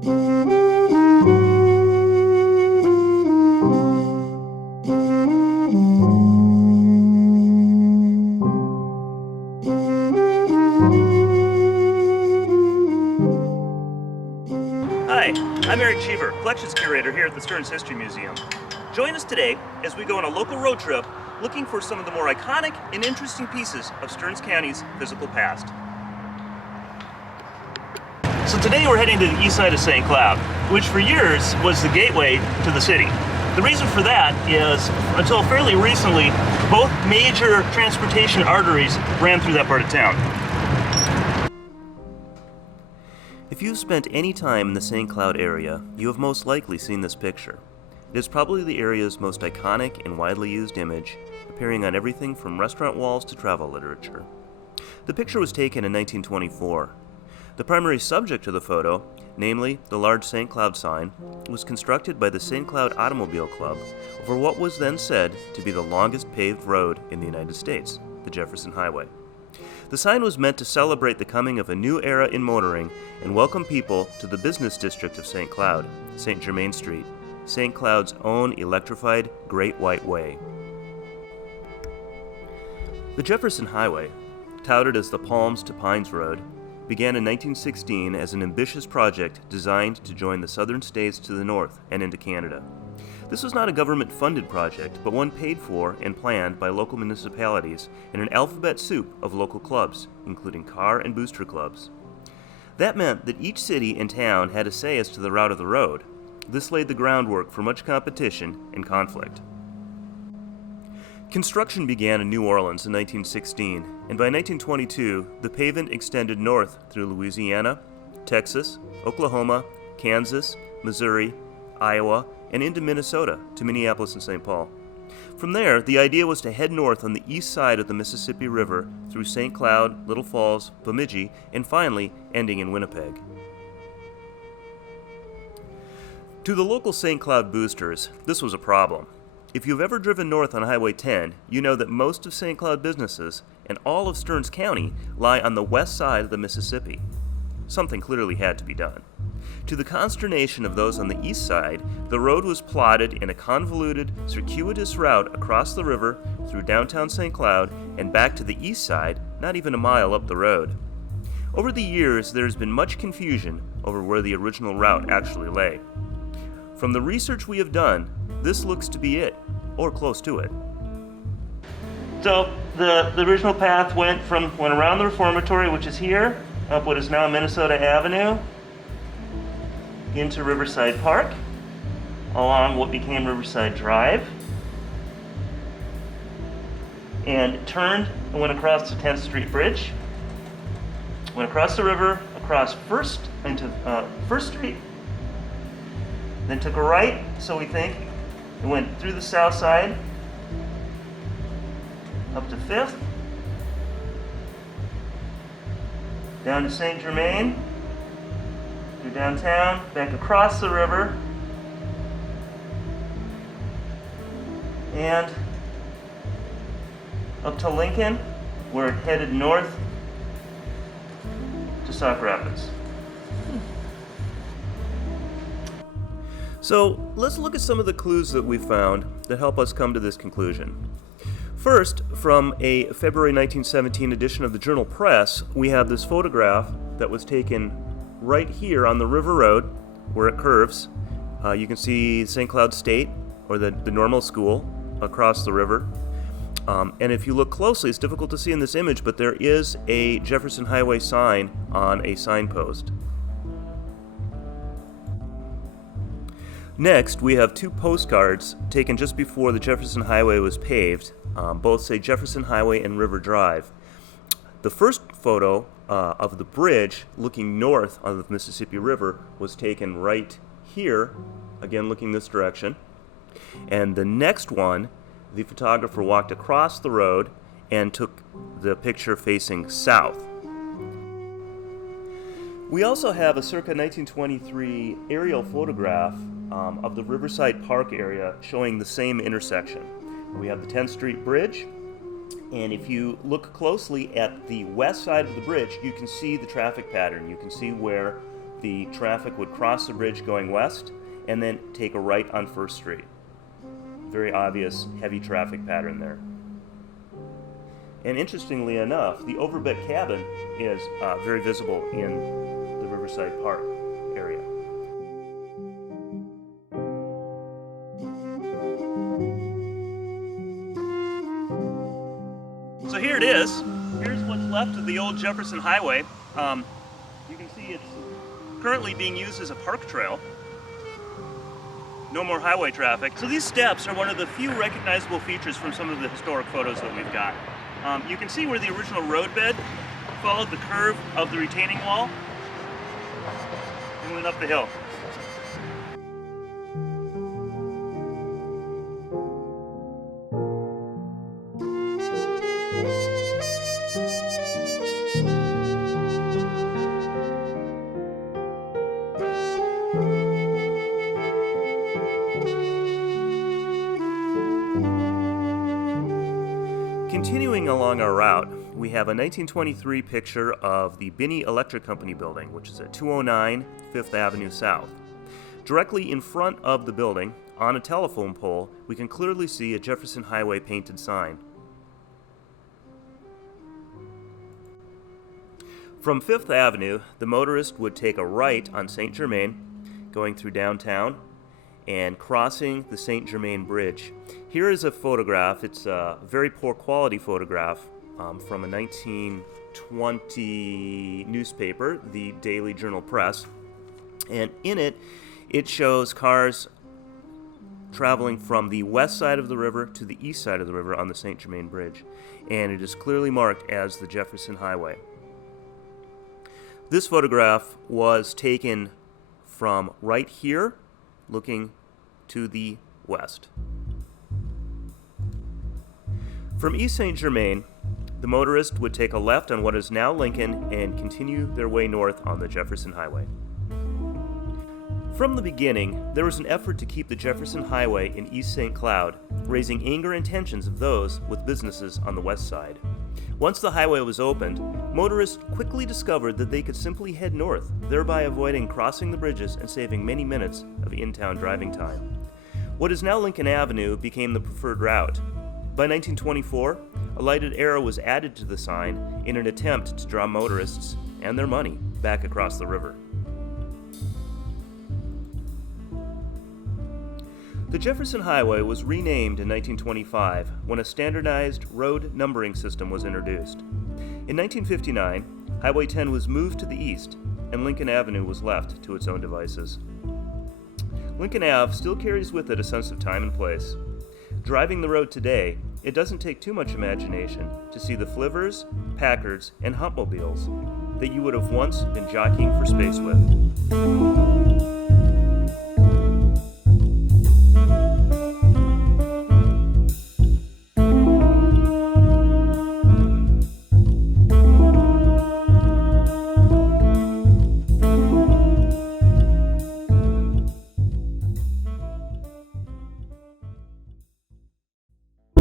Hi, I'm Eric Cheever, Collections Curator here at the Stearns History Museum. Join us today as we go on a local road trip looking for some of the more iconic and interesting pieces of Stearns County's physical past. So today we're heading to the east side of St. Cloud, which for years was the gateway to the city. The reason for that is, until fairly recently, both major transportation arteries ran through that part of town. If you've spent any time in the St. Cloud area, you have most likely seen this picture. It is probably the area's most iconic and widely used image, appearing on everything from restaurant walls to travel literature. The picture was taken in 1924. The primary subject of the photo, namely the large St. Cloud sign, was constructed by the St. Cloud Automobile Club over what was then said to be the longest paved road in the United States, the Jefferson Highway. The sign was meant to celebrate the coming of a new era in motoring and welcome people to the business district of St. Cloud, St. Germain Street, St. Cloud's own electrified Great White Way. The Jefferson Highway, touted as the Palms to Pines Road, began in 1916 as an ambitious project designed to join the southern states to the north and into Canada. This was not a government-funded project, but one paid for and planned by local municipalities in an alphabet soup of local clubs, including car and booster clubs. That meant that each city and town had a say as to the route of the road. This laid the groundwork for much competition and conflict. Construction began in New Orleans in 1916, and by 1922, the pavement extended north through Louisiana, Texas, Oklahoma, Kansas, Missouri, Iowa, and into Minnesota to Minneapolis and St. Paul. From there, the idea was to head north on the east side of the Mississippi River through St. Cloud, Little Falls, Bemidji, and finally ending in Winnipeg. To the local St. Cloud boosters, this was a problem. If you've ever driven north on Highway 10, you know that most of St. Cloud businesses and all of Stearns County lie on the west side of the Mississippi. Something clearly had to be done. To the consternation of those on the east side, the road was plotted in a convoluted, circuitous route across the river through downtown St. Cloud and back to the east side, not even a mile up the road. Over the years, there has been much confusion over where the original route actually lay. From the research we have done, this looks to be it, or close to it. So the original path went around the Reformatory, which is here, up what is now Minnesota Avenue, into Riverside Park, along what became Riverside Drive, and turned and went across the 10th Street Bridge, went across the river, across into First Street, then took a right, so we think, and went through the south side, up to 5th, down to St. Germain, through downtown, back across the river, and up to Lincoln, where it headed north to Sauk Rapids. So let's look at some of the clues that we found that help us come to this conclusion. First, from a February 1917 edition of the Journal Press, we have this photograph that was taken right here on the River Road, where it curves. You can see St. Cloud State, or the normal school, across the river. And if you look closely, it's difficult to see in this image, but there is a Jefferson Highway sign on a signpost. Next, we have two postcards taken just before the Jefferson Highway was paved. Both say Jefferson Highway and River Drive. The first photo of the bridge looking north on the Mississippi River was taken right here, again looking this direction. And the next one, the photographer walked across the road and took the picture facing south. We also have a circa 1923 aerial photograph of the Riverside Park area showing the same intersection. We have the 10th Street Bridge, and if you look closely at the west side of the bridge, you can see the traffic pattern. You can see where the traffic would cross the bridge going west and then take a right on First Street. Very obvious heavy traffic pattern there. And interestingly enough, the overbed cabin is very visible in the Riverside Park area. So here it is. Here's what's left of the old Jefferson Highway. You can see it's currently being used as a park trail. No more highway traffic. So these steps are one of the few recognizable features from some of the historic photos that we've got. You can see where the original roadbed followed the curve of the retaining wall and went up the hill. Continuing along our route, we have a 1923 picture of the Binney Electric Company building, which is at 209 5th Avenue South. Directly in front of the building, on a telephone pole, we can clearly see a Jefferson Highway painted sign. From 5th Avenue, the motorist would take a right on St. Germain, going through downtown, and crossing the St. Germain Bridge. Here is a photograph. It's a very poor quality photograph from a 1920 newspaper, the Daily Journal Press. And in it, it shows cars traveling from the west side of the river to the east side of the river on the St. Germain Bridge. And it is clearly marked as the Jefferson Highway. This photograph was taken from right here, looking to the west. From East St. Germain, the motorist would take a left on what is now Lincoln and continue their way north on the Jefferson Highway. From the beginning, there was an effort to keep the Jefferson Highway in East St. Cloud, raising anger and tensions of those with businesses on the west side. Once the highway was opened, motorists quickly discovered that they could simply head north, thereby avoiding crossing the bridges and saving many minutes of in-town driving time. What is now Lincoln Avenue became the preferred route. By 1924, a lighted arrow was added to the sign in an attempt to draw motorists and their money back across the river. The Jefferson Highway was renamed in 1925 when a standardized road numbering system was introduced. In 1959, Highway 10 was moved to the east, and Lincoln Avenue was left to its own devices. Lincoln Ave still carries with it a sense of time and place. Driving the road today, it doesn't take too much imagination to see the Flivers, Packards, and Humpmobiles that you would have once been jockeying for space with.